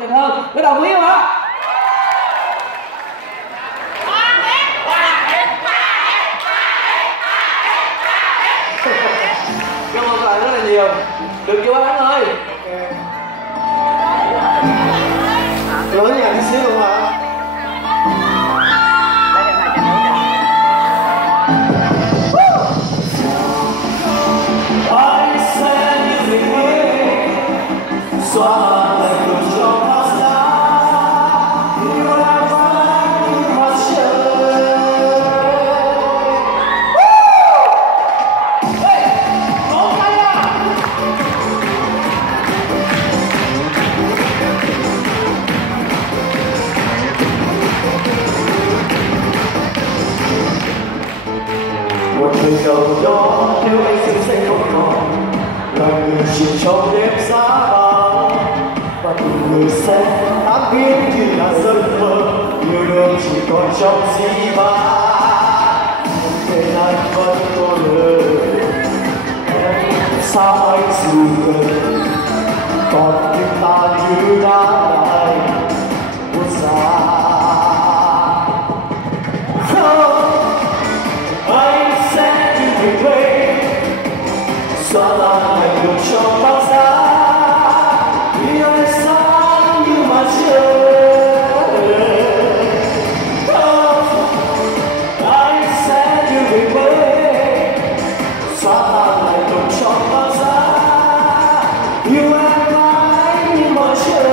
Cần Thơ có đồng ý không ạ? Cảm ơn các bạn rất là nhiều. Đừng vô bán ơi. Lớn nhà tí xíu luôn hả? Anh sẽ như về quê xóa lại cuộc cho hoa giá yêu em mãi như hoa trời. Có tay à? Một người đầu đó nếu anh sẽ không còn là người chìm trong đêm giá bão và từng người sẽ ám biết như là giấc mơ yêu đương chỉ còn trong dĩ vãng nên anh vẫn có lời sao anh dù gần còn tim ta như đã lại buốt giá. Anh sẽ đi về quê xóa tan ngày đường trong băng giá yêu em sáng như mặt trời. Anh sẽ đi về quê xóa tan ngày đường trong băng giá yêu em mãi như mặt trời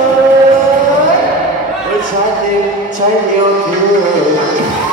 với trái tim cháy yêu thương.